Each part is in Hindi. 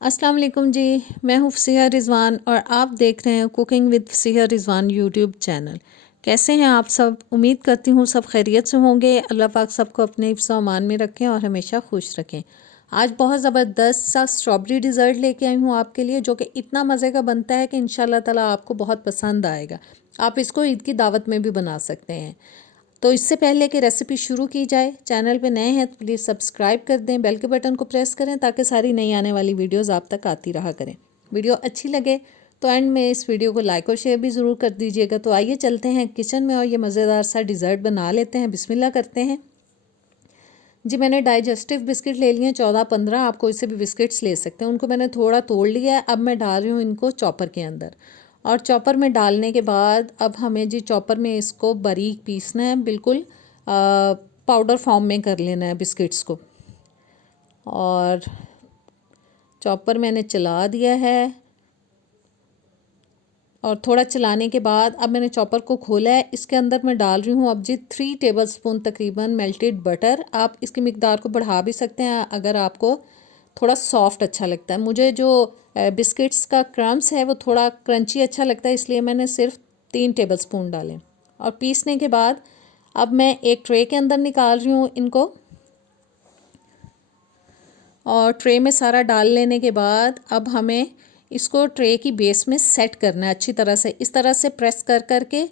अस्सलाम वालेकुम जी। मैं हूँ फसीहा रिज़वान और आप देख रहे हैं cooking with Faseeha Rizwan YouTube channel. कैसे हैं आप सब? उम्मीद करती हूँ सब खैरियत से होंगे। अल्लाह पाक सबको अपने हिफ्ज़ व अमान में रखें और हमेशा खुश रखें। आज बहुत ज़बरदस्त सा स्ट्रॉबेरी डिज़र्ट लेके आई हूँ आपके लिए, जो कि इतना मज़े का बनता है कि इंशाल्लाह ताला आपको बहुत पसंद आएगा। आप इसको ईद की दावत में भी बना सकते हैं। तो इससे पहले कि रेसिपी शुरू की जाए, चैनल पे नए हैं तो प्लीज़ सब्सक्राइब कर दें, बेल के बटन को प्रेस करें ताकि सारी नई आने वाली वीडियोस आप तक आती रहा करें। वीडियो अच्छी लगे तो एंड में इस वीडियो को लाइक और शेयर भी ज़रूर कर दीजिएगा। तो आइए चलते हैं किचन में और ये मज़ेदार सा डिज़र्ट बना लेते हैं। बिस्मिल्लाह करते हैं जी। मैंने डाइजेस्टिव बिस्किट ले लिए हैं 14-15, आप कोई से भी बिस्किट्स ले सकते हैं। उनको मैंने थोड़ा तोड़ लिया है। अब मैं डाल रही हूँ इनको चॉपर के अंदर, और चॉपर में डालने के बाद अब हमें जी चॉपर में इसको बारीक पीसना है, बिल्कुल पाउडर फॉर्म में कर लेना है बिस्किट्स को। और चॉपर मैंने चला दिया है, और थोड़ा चलाने के बाद अब मैंने चॉपर को खोला है। इसके अंदर मैं डाल रही हूँ अब जी 3 टेबलस्पून तकरीबन मेल्टेड बटर। आप इसकी मिकदार को बढ़ा भी सकते हैं अगर आपको थोड़ा सॉफ्ट अच्छा लगता है। मुझे जो बिस्किट्स का क्रम्स है वो थोड़ा क्रंची अच्छा लगता है, इसलिए मैंने सिर्फ 3 टेबलस्पून डाले। और पीसने के बाद अब मैं एक ट्रे के अंदर निकाल रही हूँ इनको, और ट्रे में सारा डाल लेने के बाद अब हमें इसको ट्रे की बेस में सेट करना है अच्छी तरह से। इस तरह से प्रेस कर करके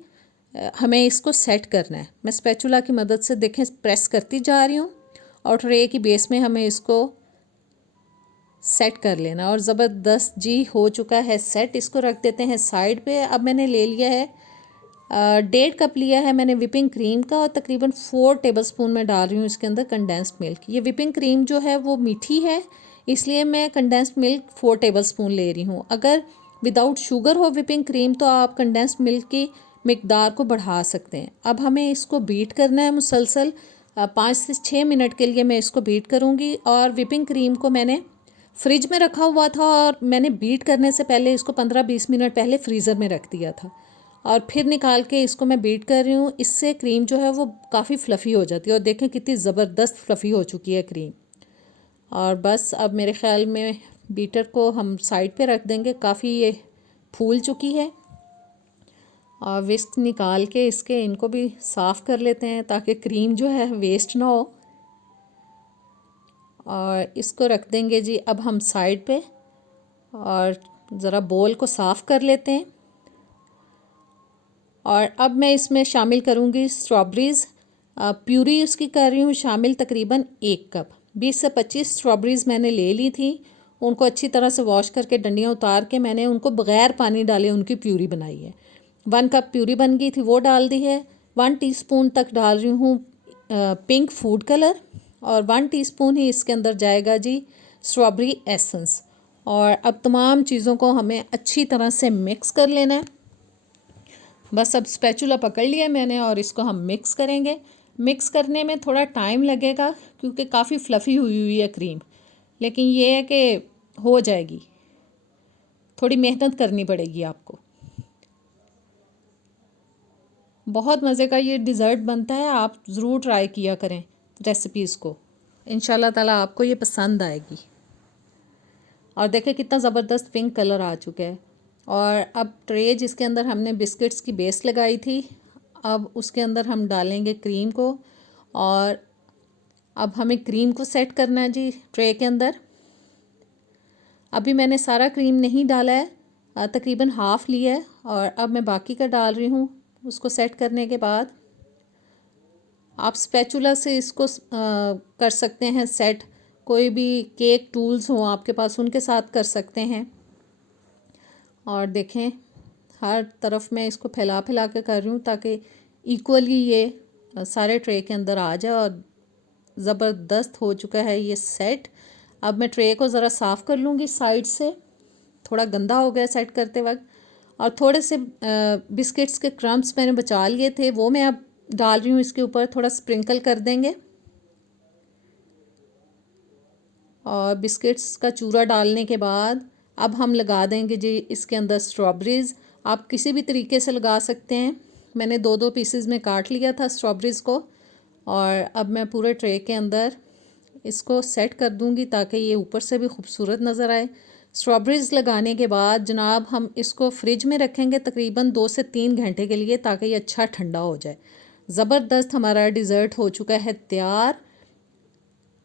हमें इसको सेट करना है। मैं स्पैचुला की मदद से देखें प्रेस करती जा रही हूँ, और ट्रे की बेस में हमें इसको सेट कर लेना। और ज़बरदस्त जी हो चुका है सेट। इसको रख देते हैं साइड पे। अब मैंने ले लिया है 1.5 कप लिया है मैंने विपिंग क्रीम का, और तकरीबन 4 टेबलस्पून मैं डाल रही हूँ इसके अंदर कंडेंस्ड मिल्क। ये विपिंग क्रीम जो है वो मीठी है, इसलिए मैं कंडेंस्ड मिल्क 4 टेबलस्पून ले रही हूँ। अगर विदाउट शुगर हो विपिंग क्रीम तो आप कंडेंस्ड मिल्क की मिकदार को बढ़ा सकते हैं। अब हमें इसको बीट करना है मुसलसल 5 से 6 मिनट के लिए मैं इसको बीट करूँगी। और विपिंग क्रीम को मैंने फ्रिज में रखा हुआ था, और मैंने बीट करने से पहले इसको 15-20 मिनट पहले फ्रीज़र में रख दिया था, और फिर निकाल के इसको मैं बीट कर रही हूँ। इससे क्रीम जो है वो काफ़ी फ्लफ़ी हो जाती है, और देखें कितनी ज़बरदस्त फ्लफ़ी हो चुकी है क्रीम। और बस अब मेरे ख़्याल में बीटर को हम साइड पे रख देंगे, काफ़ी ये फूल चुकी है। और विस्क निकाल के इसके इनको भी साफ़ कर लेते हैं ताकि क्रीम जो है वेस्ट ना हो। और इसको रख देंगे जी अब हम साइड पे, और ज़रा बोल को साफ़ कर लेते हैं। और अब मैं इसमें शामिल करूँगी स्ट्रॉबेरीज़। प्यूरी उसकी कर रही हूँ शामिल तकरीबन 1 कप। 20 से 25 स्ट्रॉबेरीज़ मैंने ले ली थी। उनको अच्छी तरह से वॉश करके डंडियाँ उतार के मैंने उनको बग़ैर पानी डाले उनकी प्यूरी बनाई है। 1 कप प्यूरी बन गई थी, वो डाल दी है। 1 टीस्पून तक डाल रही हूँ पिंक फूड कलर, और 1 टीस्पून ही इसके अंदर जाएगा जी स्ट्रॉबेरी एसेंस। और अब तमाम चीज़ों को हमें अच्छी तरह से मिक्स कर लेना है। बस अब स्पैचुला पकड़ लिया मैंने, और इसको हम मिक्स करेंगे। मिक्स करने में थोड़ा टाइम लगेगा क्योंकि काफ़ी फ्लफ़ी हुई हुई है क्रीम, लेकिन ये है कि हो जाएगी, थोड़ी मेहनत करनी पड़ेगी आपको। बहुत मज़े का ये डिज़र्ट बनता है, आप ज़रूर ट्राई किया करें रेसिपीज़ को, इंशाल्लाह ताला आपको ये पसंद आएगी। और देखें कितना ज़बरदस्त पिंक कलर आ चुका है। और अब ट्रे जिसके अंदर हमने बिस्किट्स की बेस लगाई थी, अब उसके अंदर हम डालेंगे क्रीम को। और अब हमें क्रीम को सेट करना है जी ट्रे के अंदर। अभी मैंने सारा क्रीम नहीं डाला है, तकरीबन हाफ़ लिया है, और अब मैं बाकी का डाल रही हूँ। उसको सेट करने के बाद आप स्पैचुला से इसको कर सकते हैं सेट। कोई भी केक टूल्स हों आपके पास उनके साथ कर सकते हैं। और देखें हर तरफ मैं इसको फैला फैला के कर रही हूँ ताकि इक्वली ये सारे ट्रे के अंदर आ जाए। और ज़बरदस्त हो चुका है ये सेट। अब मैं ट्रे को ज़रा साफ़ कर लूँगी साइड से, थोड़ा गंदा हो गया सेट करते वक्त। और थोड़े से बिस्किट्स के क्रम्स मैंने बचा लिए थे, वो मैं अब डाल रही हूँ इसके ऊपर, थोड़ा स्प्रिंकल कर देंगे। और बिस्किट्स का चूरा डालने के बाद अब हम लगा देंगे जी इसके अंदर स्ट्रॉबेरीज़। आप किसी भी तरीके से लगा सकते हैं। मैंने 2-2 पीसेस में काट लिया था स्ट्रॉबेरीज़ को। और अब मैं पूरे ट्रे के अंदर इसको सेट कर दूंगी ताकि ये ऊपर से भी खूबसूरत नज़र आए। स्ट्रॉबेरीज़ लगाने के बाद जनाब हम इसको फ्रिज में रखेंगे तकरीबन 2 से 3 घंटे के लिए, ताकि ये अच्छा ठंडा हो जाए। ज़बरदस्त हमारा डिज़र्ट हो चुका है तैयार।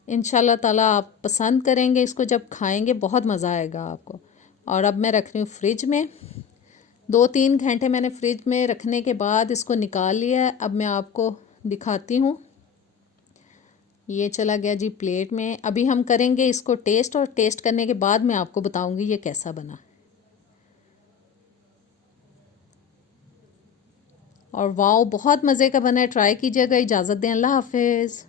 इंशाल्लाह ताला आप पसंद करेंगे इसको, जब खाएंगे बहुत मज़ा आएगा आपको। और अब मैं रख रही हूँ फ्रिज में। 2-3 घंटे मैंने फ्रिज में रखने के बाद इसको निकाल लिया है। अब मैं आपको दिखाती हूँ। ये चला गया जी प्लेट में। अभी हम करेंगे इसको टेस्ट, और टेस्ट करने के बाद मैं आपको बताऊंगी ये कैसा बना। और वाओ, बहुत मज़े का बना है, ट्राई कीजिएगा। इजाज़त दें, अल्लाह हाफिज़।